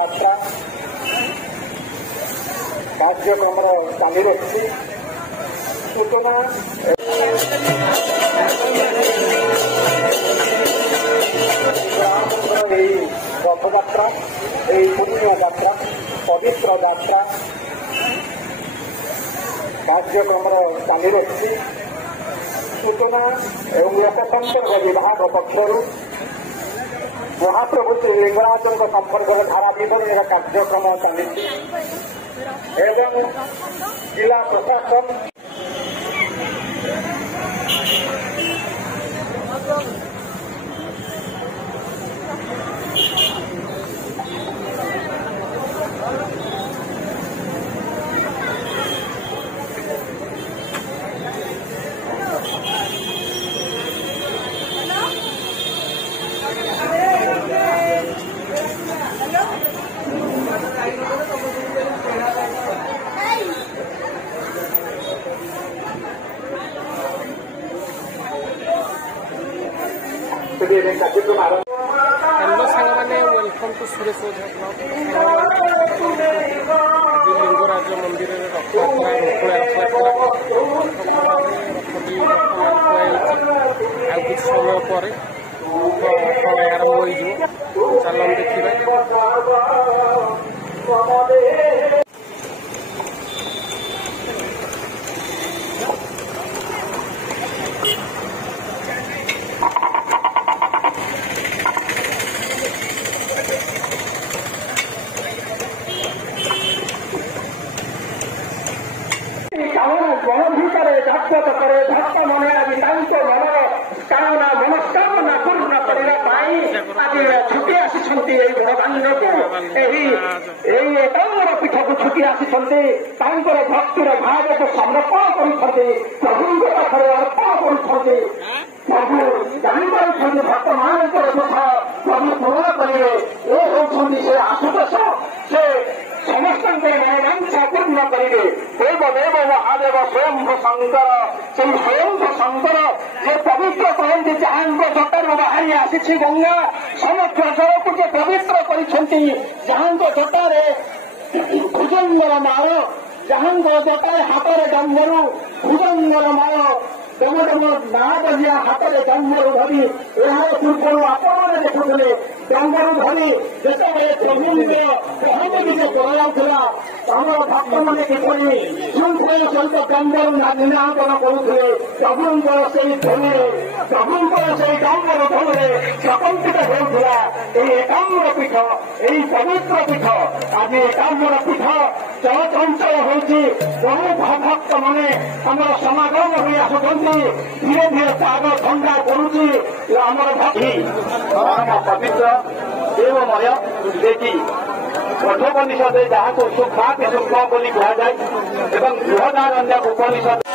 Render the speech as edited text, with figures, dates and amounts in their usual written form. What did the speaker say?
यात्रा कार्यक्रम चालू रही सूचना रथयात्रा पुण्य यात्रा पवित्र यात्रा कार्यक्रम चालू रही सूचना एवं लोकसंपर्क विभाग पक्षर महाप्रभु श्री लिंगराजों संपर्क धारा विवरण कार्यक्रम चली जिला प्रशासन हेलो सांग मैंने वेलकम टू सुरेश ओझा लिंगराज मंदिर रथयात्रा कुछ समय पर आरंभ हो चलन देखा गणभीतर जागृत करे भक्त मन आज मन कामना मनस्कामना पूर्ण करने आज छुटी आसी एकांगर पीठ को छुटी आसी भक्तिर भाव को समर्पण कर प्रभु पाखे अर्पण कर प्रभु जापर भक्त मान दुख प्रभु पूर्ण करेंगे ये होती से आशुतोष से समस्त मनोवांछा पूर्ण करेंगे देवदेव महादेव स्वयं शंकर से स्वयं शंकर जे पवित्र करती जहाँ जटार बाहरी आसी गंगा समग्र जल को जे पवित्र कर जटार भुजंगर माल जहाँ जटार हाथ डंगरू भुजंगर माल डम डम ना बजिया हाथ में डंगरू धरी यार पूर्व आपण देखुले डंगरू धरी जिते प्रभु प्रभु कराला आम भक्त मैंने किपरि श्रृंखला सहित डंगरू निनादन करुले प्रभुंर से ध्वनि प्रभुंर से डंगर ध्वनि प्रकंपित होता एकांगर पीठ यही पवित्र पीठ आज एकांगर पीठ चलचंचल होती बहु भक्त मैंने आम समागम हो आसुच्च धीरे धीरे पाग ठंडा करुच्ची आमर भक्ति पवित्र देवमय देखी कठोपनिषद जहाँ को सूक्ष्म सूक्ष्म बोली कहुए बृहदारण्य उपनिषद